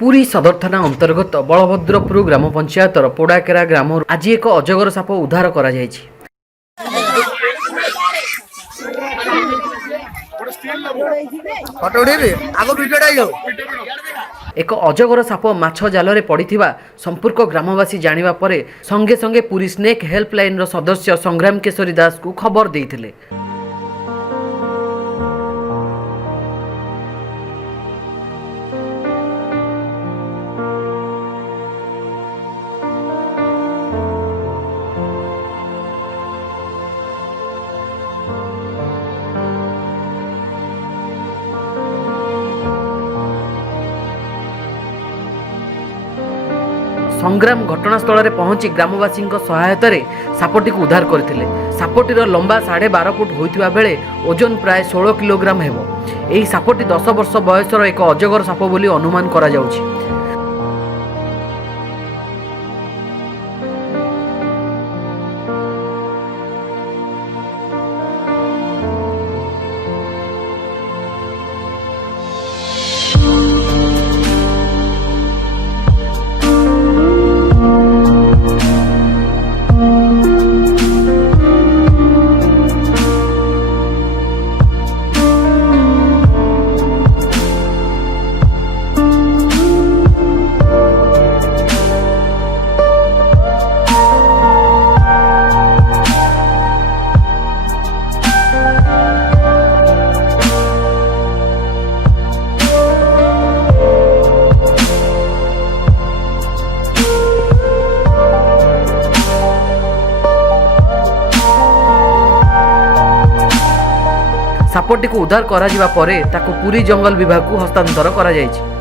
पुरी सदर थाना अंतर्गत बलभद्रपुर ग्राम पंचायतर पोड़ाकेरा ग्राम आज एक अजगर साप उद्धार करा जायछि। एक अजगर साप माछ जाल पड़िथिबा संपर्क ग्रामवासी जानिबा परे संगे संगे पुरी स्नेक हेल्पलाइन सदस्य संग्राम केशरी दास को खबर देइथिले। संग्राम घटनास्थल में पहुंची ग्रामवासी सहायतार सापटी को उद्धार करथिले। सापटीर लंबा 12.5 फुट होइथिबा बेले ओजन प्राय 16 किलोग्राम हेबो। एही सापटी 10 वर्ष बयसर एक अजगर साप बोली अनुमान करा जाउछि। सापटी को उद्धार करा जिबा परे ताको पुरी जंगल विभाग को हस्तांतर करा जायछि।